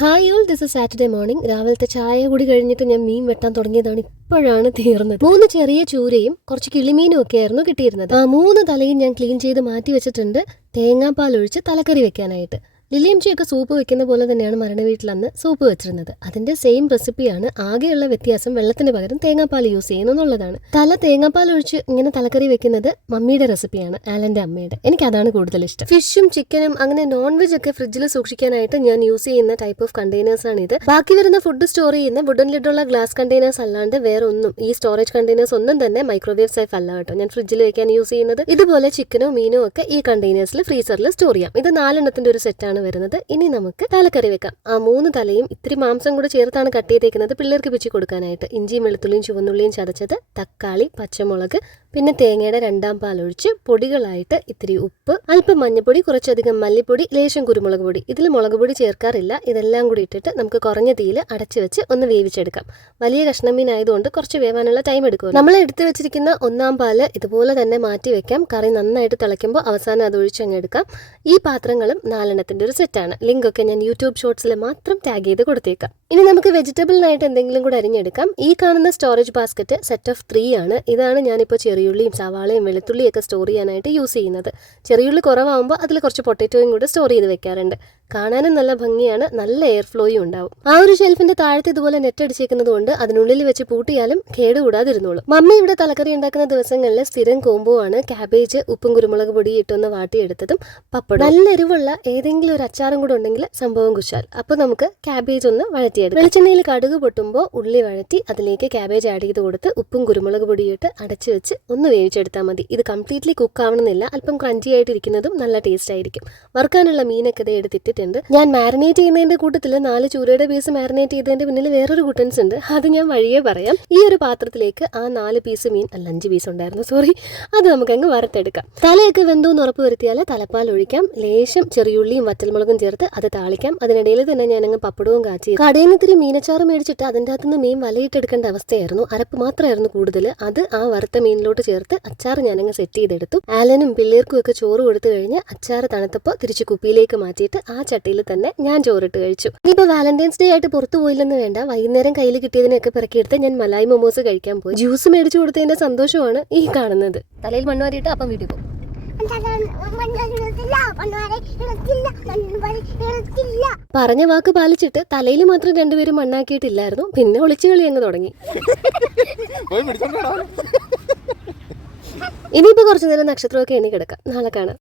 Hi all, this is Saturday morning. രാവിലത്തെ ചായ കൂടി കഴിഞ്ഞിട്ട് ഞാൻ മീൻ വെട്ടാൻ തുടങ്ങിയതാണ്. ഇപ്പോഴാണ് തീർന്നത്. 3 ചെറിയ ചൂരയും കുറച്ച് കിളിമീനും ഒക്കെ ആയിരുന്നു കിട്ടിയിരുന്നത്. 3 തലയും ഞാൻ ക്ലീൻ ചെയ്ത് മാറ്റി വെച്ചിട്ടുണ്ട്, തേങ്ങാപ്പാൽ ഒഴിച്ച് തലക്കറി വെക്കാനായിട്ട്. ലില്ലിയംച്ചിയൊക്കെ സൂപ്പ് വെക്കുന്ന പോലെ തന്നെയാണ് മരണ വീട്ടിലന്ന് സൂപ്പ് വെച്ചിരുന്നത്. അതിന്റെ സെയിം റെസിപ്പിയാണ്. ആകെയുള്ള വ്യത്യാസം വെള്ളത്തിന് പകരം തേങ്ങാപ്പാൽ യൂസ് ചെയ്യുന്നു എന്നുള്ളതാണ്. തല തേങ്ങാപ്പാൽ ഒഴിച്ച് ഇങ്ങനെ തലക്കറി വെക്കുന്നത് മമ്മിയുടെ റെസിപ്പിയാണ്, ആലന്റെ അമ്മയുടെ. എനിക്ക് അതാണ് കൂടുതൽ ഇഷ്ടം. ഫിഷും ചിക്കനും അങ്ങനെ നോൺ വെജ് ഒക്കെ ഫ്രിഡ്ജിൽ സൂക്ഷിക്കാനായിട്ട് ഞാൻ യൂസ് ചെയ്യുന്ന ടൈപ്പ് ഓഫ് കണ്ടെയ്നേഴ്സ് ആണ് ഇത്. ബാക്കി വരുന്ന ഫുഡ് സ്റ്റോർ ചെയ്യുന്ന വുഡൻ ലിഡുള്ള ഗ്ലാസ് കണ്ടെയ്നേഴ്സ് അല്ലാണ്ട് വേറെ ഒന്നും, ഈ സ്റ്റോറേജ് കണ്ടെയ്നേഴ്സ് ഒന്നും തന്നെ മൈക്രോവേവ് സേഫ് അല്ല കേട്ടോ. ഞാൻ ഫ്രിഡ്ജിൽ വെക്കാൻ യൂസ് ചെയ്യുന്നത്. ഇതുപോലെ ചിക്കനോ മീനോ ഒക്കെ ഈ കണ്ടെയ്നേഴ്സിൽ ഫ്രീസറിൽ സ്റ്റോർ ചെയ്യാം. ഇത് 4 എണ്ണത്തിന്റെ ഒരു സെറ്റാണ് വരുന്നത്. ഇനി നമുക്ക് തലക്കറി വെക്കാം. 3 തലയും ഇത്തിരി മാംസം കൂടെ ചേർത്താണ് കട്ട് ചെയ്തേക്കുന്നത്, പിള്ളേർക്ക് പിച്ചി കൊടുക്കാനായിട്ട്. ഇഞ്ചിയും വെളുത്തുള്ളിയും ചുവന്നുള്ളിയും ചതച്ചത്, തക്കാളി, പച്ചമുളക്, പിന്നെ തേങ്ങയുടെ 2ാം പാൽ ഒഴിച്ച് പൊടികളായിട്ട് ഇത്തിരി ഉപ്പ്, അല്പം മഞ്ഞപ്പൊടി, കുറച്ചധികം മല്ലിപ്പൊടി, ലേശം കുരുമുളക് പൊടി. ഇതിൽ മുളക് പൊടി ചേർക്കാറില്ല. ഇതെല്ലാം കൂടി ഇട്ടിട്ട് നമുക്ക് കുറഞ്ഞ തീയിൽ അടച്ചു വെച്ച് ഒന്ന് വേവിച്ചെടുക്കാം. വലിയ കഷ്ണം മീൻ ആയതുകൊണ്ട് കുറച്ച് വേവാനുള്ള ടൈം എടുക്കും. നമ്മൾ എടുത്തു വെച്ചിരിക്കുന്ന 1ാം പാല് ഇതുപോലെ തന്നെ മാറ്റി വെക്കാം. കറി നന്നായിട്ട് തിളയ്ക്കുമ്പോൾ അവസാനം അത് ഒഴിച്ചങ്ങ് എടുക്കാം. ഈ പാത്രങ്ങളും 4 എണ്ണത്തിന്റെ ഒരു സെറ്റാണ്. ലിങ്ക് ഒക്കെ ഞാൻ യൂട്യൂബ് ഷോർട്സിൽ മാത്രം ടാഗ് ചെയ്ത് കൊടുത്തേക്കാം. ഇനി നമുക്ക് വെജിറ്റബിളിനായിട്ട് എന്തെങ്കിലും കൂടെ അരിഞ്ഞെടുക്കാം. ഈ കാണുന്ന സ്റ്റോറേജ് ബാസ്ക്കറ്റ് സെറ്റ് ഓഫ് 3 ആണ്. ഇതാണ് ഞാനിപ്പോൾ ചെറിയുള്ളിയും സവാളയും വെളുത്തുള്ളിയും ഒക്കെ സ്റ്റോർ ചെയ്യാനായിട്ട് യൂസ് ചെയ്യുന്നത്. ചെറിയുള്ളി കുറവാകുമ്പോൾ അതിൽ കുറച്ച് പൊട്ടറ്റോയും കൂടെ സ്റ്റോർ ചെയ്ത് വെക്കാറുണ്ട്. കാണാനും നല്ല ഭംഗിയാണ്, നല്ല എയർ ഫ്ലോയും ഉണ്ടാവും. ആ ഒരു ഷെൽഫിന്റെ താഴത്ത് ഇതുപോലെ നെറ്റ് അടിച്ചേക്കുന്നത് കൊണ്ട് അതിനുള്ളിൽ വെച്ച് പൂട്ടിയാലും കേടുകൂടാതിരുന്നോളും. മമ്മി ഇവിടെ തലക്കറി ഉണ്ടാക്കുന്ന ദിവസങ്ങളിൽ സ്ഥിരം കോംബോ ആണ് കാബേജ് ഉപ്പും കുരുമുളക് പൊടി ഇട്ടൊന്ന് വാട്ടിയെടുത്തതും പപ്പടം. നല്ല എരിവുള്ള ഏതെങ്കിലും ഒരു അച്ചാറും കൂടെ ഉണ്ടെങ്കിൽ സംഭവം കുശാൽ. അപ്പോൾ നമുക്ക് കാബേജ് ഒന്ന് വഴറ്റിയെടുക്കാം. വെളിച്ചെണ്ണയിൽ കടുക് പൊട്ടുമ്പോൾ ഉള്ളി വഴറ്റി അതിലേക്ക് കാബേജ് ആഡ് ചെയ്ത് കൊടുത്ത് ഉപ്പും കുരുമുളക് പൊടിയിട്ട് അടച്ചു വെച്ച് ഒന്ന് വേവിച്ചെടുത്താൽ മതി. ഇത് കംപ്ലീറ്റ്ലി കുക്ക് ആവണമെന്നില്ല, അല്പം ക്രഞ്ചി ആയിട്ടിരിക്കുന്നതും നല്ല ടേസ്റ്റ് ആയിരിക്കും. വറുക്കാനുള്ള മീനൊക്കെ ഇത് എടുത്തിട്ടുണ്ട്. ഞാൻ മാരിനേറ്റ് ചെയ്യുന്നതിന്റെ കൂട്ടത്തിൽ 4 ചൂരയുടെ പീസ് മാരിനേറ്റ് ചെയ്തതിന്റെ പിന്നിൽ വേറൊരു കുട്ടൻസ് ഉണ്ട്, അത് ഞാൻ വഴിയേ പറയാം. ഈ ഒരു പാത്രത്തിലേക്ക് ആ 4 പീസ് മീൻ, അല്ല 5 പീസ് ഉണ്ടായിരുന്നു, സോറി, അത് നമുക്ക് അങ്ങ് വറുത്തെടുക്കാം. തലയൊക്കെ വെന്തോന്ന് ഉറപ്പ് വരുത്തിയാൽ തലപ്പാൽ ഒഴിക്കാം. ലേശം ചെറിയുള്ളിയും വറ്റൽമുളകും ചേർത്ത് അത് താളിക്കാം. അതിനിടയിൽ തന്നെ ഞാനങ്ങ് പപ്പടവും കാച്ചി. കടയിൽ നിന്ന് ഇത്തിരി മീനച്ചാറ് മേടിച്ചിട്ട് അതിൻ്റെ അകത്തുനിന്ന് മീൻ വലയിട്ടെടുക്കേണ്ട അവസ്ഥയായിരുന്നു. അരപ്പ് മാത്രമായിരുന്നു കൂടുതൽ. അത് ആ വറുത്ത മീനിലോട്ട് ചേർത്ത് അച്ചാർ ഞാനങ്ങ് സെറ്റ് ചെയ്തെടുത്തു. ആലനും പിള്ളേർക്കും ഒക്കെ ചോറ് കൊടുത്തു കഴിഞ്ഞ് അച്ചാർ തണുത്തപ്പോൾ തിരിച്ച് കുപ്പിയിലേക്ക് മാറ്റിയിട്ട് ആ ചട്ടിയിൽ തന്നെ ഞാൻ ചോറിട്ട് കഴിച്ചു. ഇനിയിപ്പോൾ വാലന്റൈൻസ് ഡേ ആയിട്ട് പുറത്തു പോയില്ലെന്ന് വേണ്ട, വൈകുന്നേരം കയ്യിൽ കിട്ടിയതിനൊക്കെ പിറക്കിയെടുത്ത് ഞാൻ മലായി മൊമോസ് കഴിക്കാൻ പോയി. ജ്യൂസ് മേടിച്ചു കൊടുത്തതിന്റെ സന്തോഷമാണ് ഈ കാണുന്നത്. തലയിൽ മണ്ണുവാരിയിട്ട് അപ്പം വീട്ടിൽ പോകും. പറഞ്ഞ വാക്ക് പാലിച്ചിട്ട് തലയിൽ മാത്രം 2 പേരും മണ്ണാക്കിയിട്ടില്ലായിരുന്നു. പിന്നെ ഒളിച്ചുകളി അങ്ങ് തുടങ്ങി. ഇനിയിപ്പോ കുറച്ചു നേരം നക്ഷത്രമൊക്കെ എണ്ണി കിടക്കാം. നാളെ കാണാം.